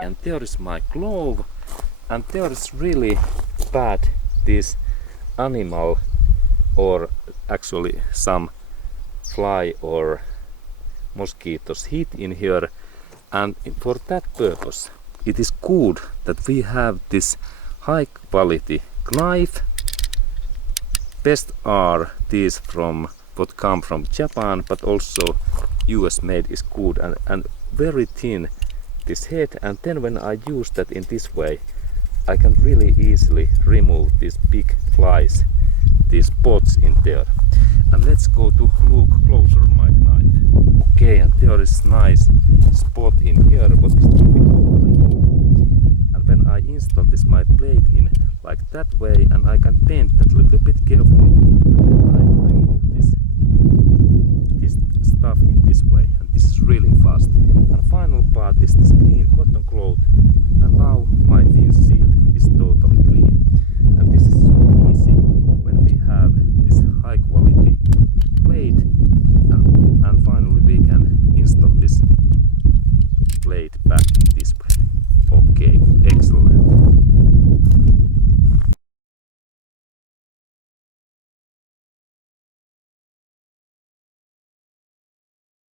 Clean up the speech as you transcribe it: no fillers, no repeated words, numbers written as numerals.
And there is my glove, and there is really bad this animal or actually some fly or mosquitoes hit in here, and for that purpose it is good that we have this high quality knife. Best are these from what come from Japan, but also US made is good, and very thin this head, and then when I use that in this way I can really easily remove these big flies, these spots in there. And let's go to look closer my knife. Okay, and there is nice spot in here what is difficult to remove. And when I install this my blade in like that way, and I can bend that a little bit carefully, and then I remove this stuff in this way, and this is really fast. And final part is this clean cotton cloth